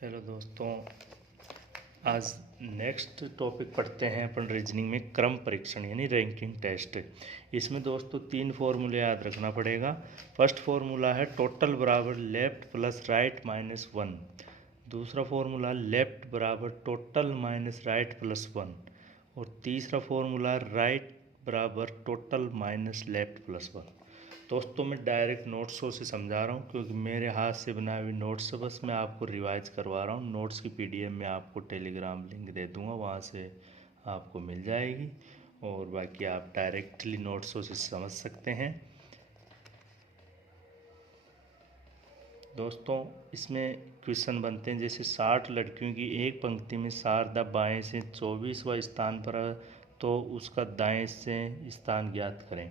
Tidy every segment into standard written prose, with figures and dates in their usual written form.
Hello दोस्तों, आज next topic पढ़ते हैं अपन रीजनिंग में क्रम परीक्षण यानी रैंकिंग टेस्ट। इसमें दोस्तों 3 फॉर्मूले याद रखना पड़ेगा। फर्स्ट फॉर्मूला है टोटल बराबर लेफ्ट प्लस राइट माइनस 1। दूसरा फॉर्मूला लेफ्ट बराबर टोटल माइनस राइट प्लस 1। और तीसरा फॉर्मूला राइट बराबर टोटल माइनस लेफ्ट प्लस 1। दोस्तों मैं डायरेक्ट नोट्सों से समझा रहा हूँ क्योंकि मेरे हाथ से बनाई हुई नोट्स से बस मैं आपको रिवाइज करवा रहा हूँ। नोट्स की पीडीएफ में आपको टेलीग्राम लिंक दे दूँगा, वहाँ से आपको मिल जाएगी और बाकी आप डायरेक्टली नोट्सों से समझ सकते हैं। दोस्तों इसमें क्वेश्चन बनते हैं जैसे 60 लड़कियों की एक पंक्ति में शारदा बाएं से 24वां स्थान पर है तो उसका दाएं से स्थान ज्ञात करें।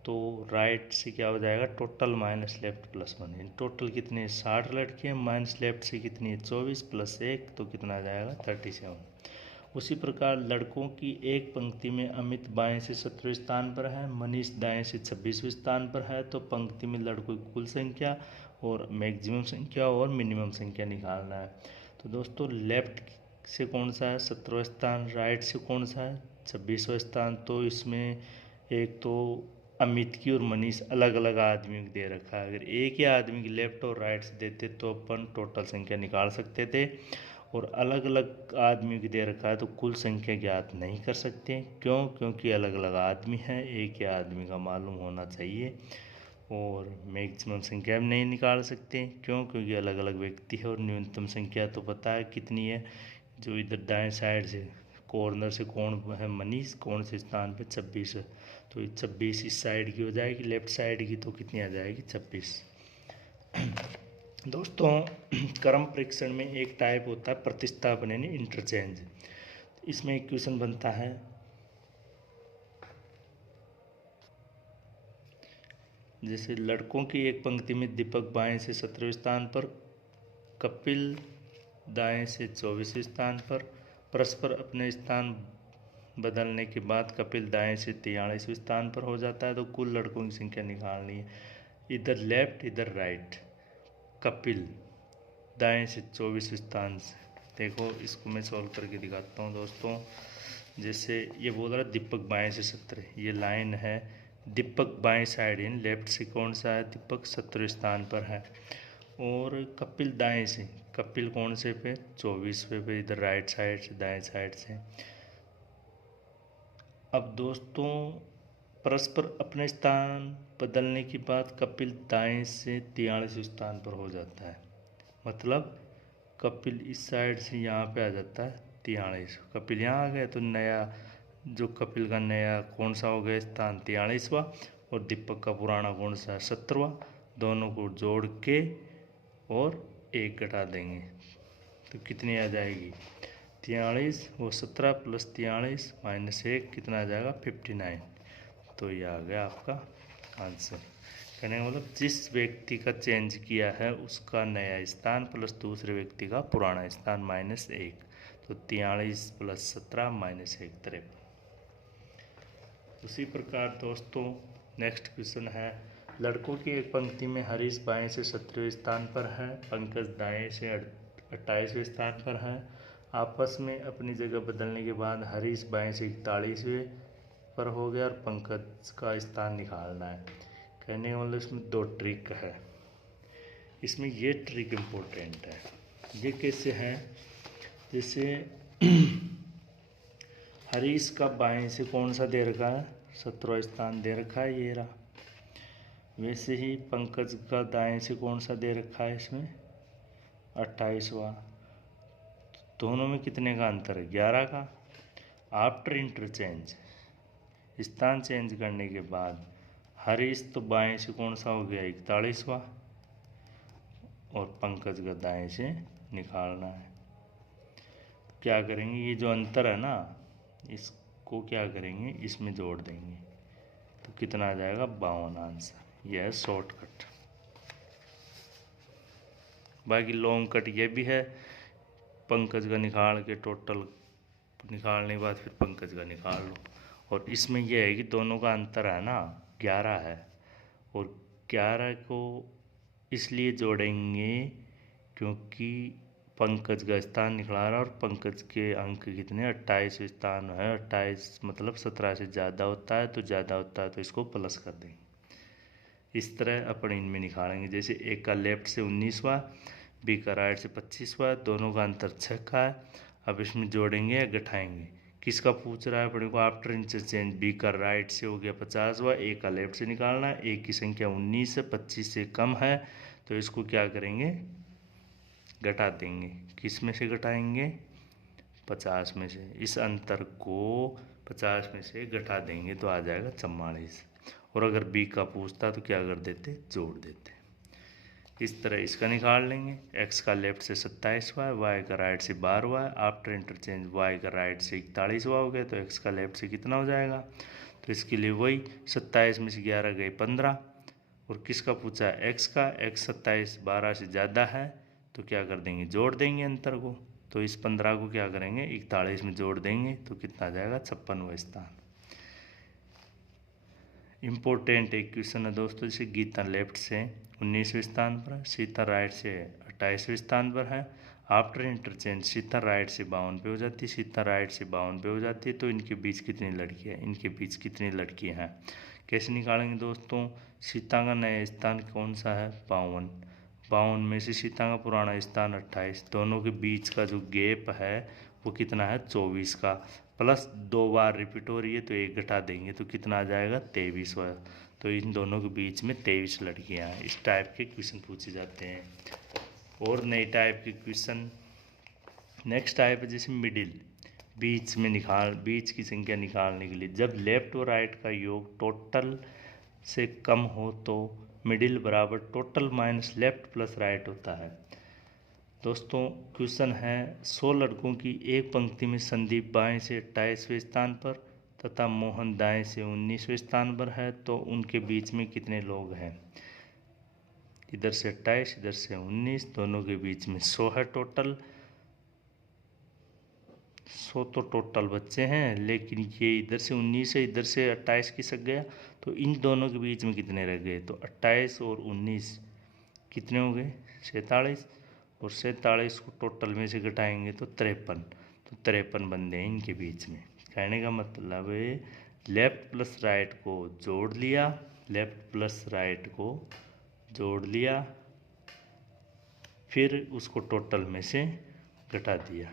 तो राइट से क्या हो जाएगा total minus left plus 1। Total कितनी है 60 लड़कियाँ, माइनस लेफ्ट से कितनी है 24 प्लस 1 तो कितना आ जाएगा 37। उसी प्रकार लड़कों की एक पंक्ति में अमित बाएं से 17वें स्थान पर है, मनीष दाएं से 26वें स्थान पर है तो पंक्ति में लड़कों की कुल संख्या और मैक्सिमम संख्या और मिनिमम संख्या निकालना है। तो दोस्तों लेफ्ट से कौन सा है 17वां स्थान, राइट से कौन सा है 26वां स्थान। तो इसमें एक तो अमित की और मनीष अलग अलग आदमी को दे रखा है। अगर एक ही आदमी की लेफ्ट और राइट से देते तो अपन टोटल संख्या निकाल सकते थे, और अलग अलग आदमी की दे रखा है तो कुल संख्या ज्ञात नहीं कर सकते। क्यों? क्योंकि अलग अलग आदमी हैं, एक ही आदमी का मालूम होना चाहिए। और मैक्सिमम संख्या भी नहीं निकाल सकते। क्यों? क्योंकि अलग अलग व्यक्ति है। और न्यूनतम संख्या तो पता है कितनी है, जो इधर दाएं साइड से कॉर्नर से कौन है मनीष, कौन से स्थान पे 26 है तो 26 इस साइड की हो जाएगी, लेफ्ट साइड की तो कितनी आ जाएगी 26। दोस्तों क्रम परीक्षण में एक टाइप होता है प्रतिस्थापन यानी इंटरचेंज। इसमें एक क्वेश्चन बनता है जैसे लड़कों की एक पंक्ति में दीपक बाएं से 17वें स्थान पर, कपिल दाएं से 24वें स्थान पर, परस्पर अपने स्थान बदलने के बाद कपिल दाएं से 43वें स्थान पर हो जाता है तो कुल लड़कों की संख्या निकालनी है। इधर लेफ्ट इधर राइट। कपिल दाएं से 24वें स्थान से, देखो इसको मैं सॉल्व करके दिखाता हूँ दोस्तों। जैसे ये बोल रहा है दीपक बाएं से 17, ये लाइन है दीपक बाएं साइड इन लेफ्ट से कौन सा है दीपक 17वें स्थान पर है, और कपिल दाएं से, कपिल कौन से पे 24वें पे इधर राइट साइड से दाएं साइड से। अब दोस्तों परस्पर अपने स्थान बदलने के बाद कपिल दाएं से 43वें स्थान पर हो जाता है। मतलब कपिल इस साइड से यहाँ पे आ जाता है 43, कपिल यहाँ आ गया तो नया जो कपिल का नया कौन सा हो गया स्थान 43वां, और दीपक का पुराना कौन सा है 17वां। दोनों को जोड़ के और एक घटा देंगे तो कितनी आ जाएगी 43, वो 17 प्लस 43 माइनस 1 कितना आ जाएगा 59। तो ये आ गया आपका आंसर। कहने का मतलब जिस व्यक्ति का चेंज किया है उसका नया स्थान प्लस दूसरे व्यक्ति का पुराना स्थान माइनस 1, तो 43 प्लस 17 माइनस 1 53। उसी प्रकार दोस्तों नेक्स्ट क्वेश्चन है लड़कों की एक पंक्ति में हरीश बाएं से 17वें स्थान पर है, पंकज दाएं से 28वें स्थान पर है। आपस में अपनी जगह बदलने के बाद हरीश बाएं से 41वें पर हो गया और पंकज का स्थान निकालना है। कहने का मतलब इसमें 2 ट्रिक है। इसमें ये ट्रिक इम्पोर्टेंट है। ये कैसे है, जैसे हरीश का बाएं से कौन सा दे रखा है 17वां स्थान दे रखा है ये रहा, वैसे ही पंकज का दाएं से कौन सा दे रखा है इसमें 28वां। दोनों में कितने का अंतर है 11 का। आफ्टर इंटरचेंज स्थान चेंज करने के बाद हरीश तो बाएं से कौन सा हो गया 41वां, और पंकज का दाएं से निकालना है। क्या करेंगे ये जो अंतर है ना इसको क्या करेंगे इसमें जोड़ देंगे तो कितना आ जाएगा 52 आंसर। यह है शॉर्टकट। बाकी लॉन्ग कट ये भी है, पंकज का निकाल के टोटल निकालने के बाद फिर पंकज का निकाल लो। और इसमें यह है कि दोनों का अंतर है ना 11 है, और 11 को इसलिए जोड़ेंगे क्योंकि पंकज का स्थान निकाला और पंकज के अंक कितने 28 स्थान है। 28 मतलब 17 से ज़्यादा होता है, तो ज़्यादा होता है तो इसको प्लस कर देंगे। इस तरह अपन इनमें निकालेंगे। जैसे ए का लेफ्ट से 19वां, बी का राइट से 25वां, दोनों का अंतर 6 का है। अब इसमें जोड़ेंगे या घटाएंगे, किसका पूछ रहा है अपने को आफ्टर इंटरचेंज। बी का राइट से हो गया 50वां, ए का लेफ्ट से निकालना है। ए की संख्या 19 है, 25 से कम है, तो इसको क्या करेंगे, घटा देंगे। किस में से घटाएंगे, 50 में से। इस अंतर को 50 में से घटा देंगे तो आ जाएगा 44। और अगर बी का पूछता तो क्या कर देते, जोड़ देते। इस तरह इसका निकाल लेंगे। एक्स का लेफ्ट से 27वां, वाई का राइट से 12वां, आफ्टर इंटरचेंज वाई का राइट से 41वां हो गया, तो एक्स का लेफ्ट से कितना हो जाएगा। तो इसके लिए वही 27 में से 11 गए 15। और किसका पूछा, एक्स का। एक्स 27 12 से ज़्यादा है, तो क्या कर देंगे, जोड़ देंगे अंतर को। तो इस 15 को क्या करेंगे, 41 में जोड़ देंगे, तो कितना आ जाएगा, 56वां स्थान। इम्पोर्टेंट एक क्वेश्चन है दोस्तों। जैसे गीता लेफ्ट से 19वें स्थान पर है, सीता राइट से 28वें स्थान पर है। आफ्टर इंटरचेंज सीता राइट से 52 पे हो जाती है, सीता राइट से 52 पे हो जाती है, तो इनके बीच कितनी लड़कियाँ हैं, इनके बीच कितनी लड़कियाँ हैं। कैसे निकालेंगे दोस्तों, सीता का नया स्थान कौन सा है, 52। 52 में से सीता का पुराना स्थान 28, दोनों के बीच का जो गैप है वो कितना है, 24 का। प्लस 2 बार रिपीट हो रही है तो 1 घटा देंगे तो कितना आ जाएगा, 23वां। तो इन दोनों के बीच में 23 लड़कियां हैं। इस टाइप के क्वेश्चन पूछे जाते हैं। और नए टाइप के क्वेश्चन नेक्स्ट टाइप है, जैसे मिडिल, बीच में बीच की संख्या निकालने के लिए जब लेफ्ट और राइट का योग टोटल से कम हो तो मिडिल बराबर total minus left plus right होता है। दोस्तों क्वेश्चन है, 100 लड़कों की एक पंक्ति में संदीप बाएं से 28वें स्थान पर तथा मोहन दाएं से 19वें स्थान पर है, तो उनके बीच में कितने लोग हैं। इधर से 28, इधर से 19, दोनों के बीच में 100 है टोटल। 100 तो टोटल बच्चे हैं, लेकिन ये इधर से 19 है, इधर से 28 खिसक गया, तो इन दोनों के बीच में कितने रह गए, तो 28 और 19 कितने हो गए, 47। और 47 को टोटल में से घटाएंगे तो 53, तो 53 बंदे हैं इनके बीच में। कहने का मतलब है लेफ्ट प्लस राइट को जोड़ लिया, लेफ्ट प्लस राइट को जोड़ लिया, फिर उसको टोटल में से घटा दिया,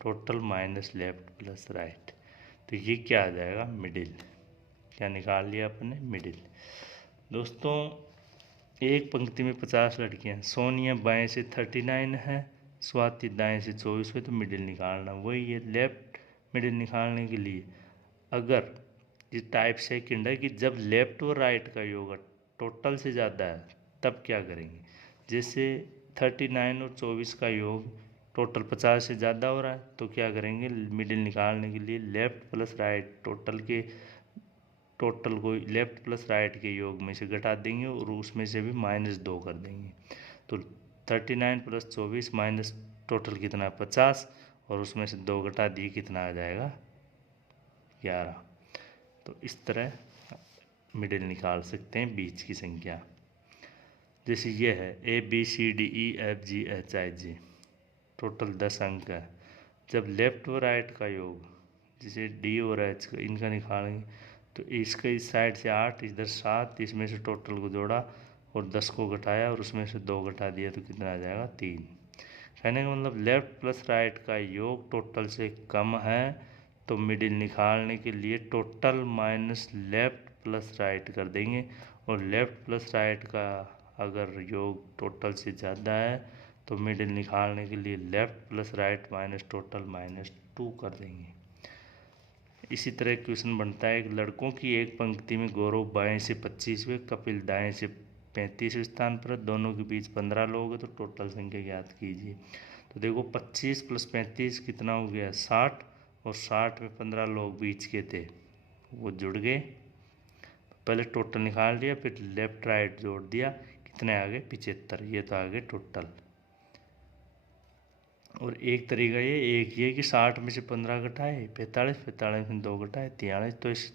total minus left plus right, तो ये क्या आ जाएगा, मिडिल। क्या निकाल लिया अपने, मिडिल। दोस्तों एक पंक्ति में 50 लड़कियां, सोनिया बाएं से 39 है, स्वाति दाएं से 24 है, तो मिडिल निकालना। वही है लेफ्ट मिडिल निकालने के लिए अगर ये टाइप सेकंड है कि जब लेफ्ट और राइट का योग टोटल से ज़्यादा है तब क्या करेंगे। जैसे 39 और 24 का योग टोटल 50 से ज़्यादा हो रहा है, तो क्या करेंगे, मिडिल निकालने के लिए लेफ्ट प्लस राइट टोटल को लेफ्ट प्लस राइट के योग में से घटा देंगे और उसमें से भी -2 कर देंगे। तो 39 + 24 माइनस टोटल कितना है, 50, और उसमें से 2 घटा दिए, कितना आ जाएगा, 11। तो इस तरह मिडिल निकाल सकते हैं बीच की संख्या। जैसे ये है ABCDEFGHIJ, टोटल 10 अंक है। जब लेफ्ट और राइट का योग, जैसे D और H का, इनका निकालेंगे तो इसका इस साइड से 8, इधर 7, इसमें से टोटल को जोड़ा और 10 को घटाया और उसमें से 2 घटा दिया, तो कितना आ जाएगा, 3। कहने का मतलब लेफ्ट प्लस राइट का योग टोटल से कम है, तो मिडिल निकालने के लिए total minus left plus right कर देंगे। और लेफ्ट प्लस राइट का अगर योग टोटल से ज़्यादा है तो मिडिल निकालने के लिए left plus right minus total -2 कर देंगे। इसी तरह क्वेश्चन बनता है, एक लड़कों की एक पंक्ति में गौरव बाएं से 25वें, कपिल दाएं से 35वें स्थान पर, दोनों के बीच 15 लोग हैं, तो टोटल संख्या ज्ञात कीजिए। तो देखो 25 + 35 कितना हो गया, 60, और 60 में 15 लोग बीच के थे वो जुड़ गए। पहले टोटल निकाल लिया, फिर लेफ्ट राइट जोड़ दिया, कितने आ गए, 75, ये तो आ गए टोटल। और एक तरीका ये कि 60 में से 15 घटाए 45, 45 में 2 घटाए 43, तो इस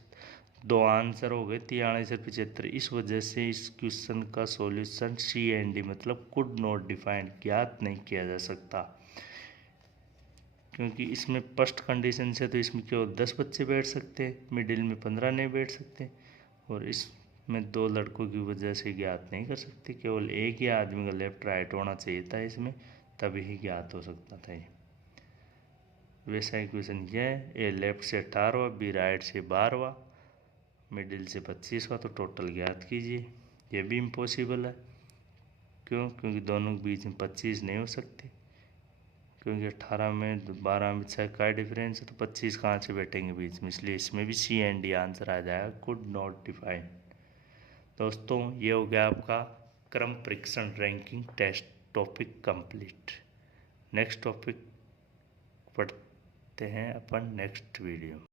दो आंसर हो गए 43 और 75। इस वजह से इस क्वेश्चन का सॉल्यूशन सी एंड डी मतलब कुड नॉट डिफाइन, ज्ञात नहीं किया जा सकता, क्योंकि इसमें फर्स्ट कंडीशन से तो इसमें केवल 10 बच्चे बैठ सकते हैं, मिडिल में 15 नहीं बैठ सकते, और इसमें 2 लड़कों की वजह से ज्ञात नहीं कर सकते, केवल एक ही आदमी का लेफ्ट राइट होना चाहिए था इसमें, तभी ही ज्ञात हो सकता था ये। वैसा इक्वेशन यह है, ए लेफ्ट से 18वां, बी राइट से 12वां, मिडिल से 25वां, तो टोटल ज्ञात कीजिए। ये भी इम्पॉसिबल है, क्यों? क्योंकि दोनों के बीच में 25 नहीं हो सकते, क्योंकि 18 में 12 में 6 का डिफरेंस है, तो 25 कहाँ से बैठेंगे बीच में, इसलिए इसमें भी सी एंड डी आंसर आ जाएगा, कुड नॉट डिफाइन। दोस्तों ये हो गया आपका क्रम परीक्षण ranking test topic complete. Next topic पढ़ते हैं अपन नेक्स्ट वीडियो में।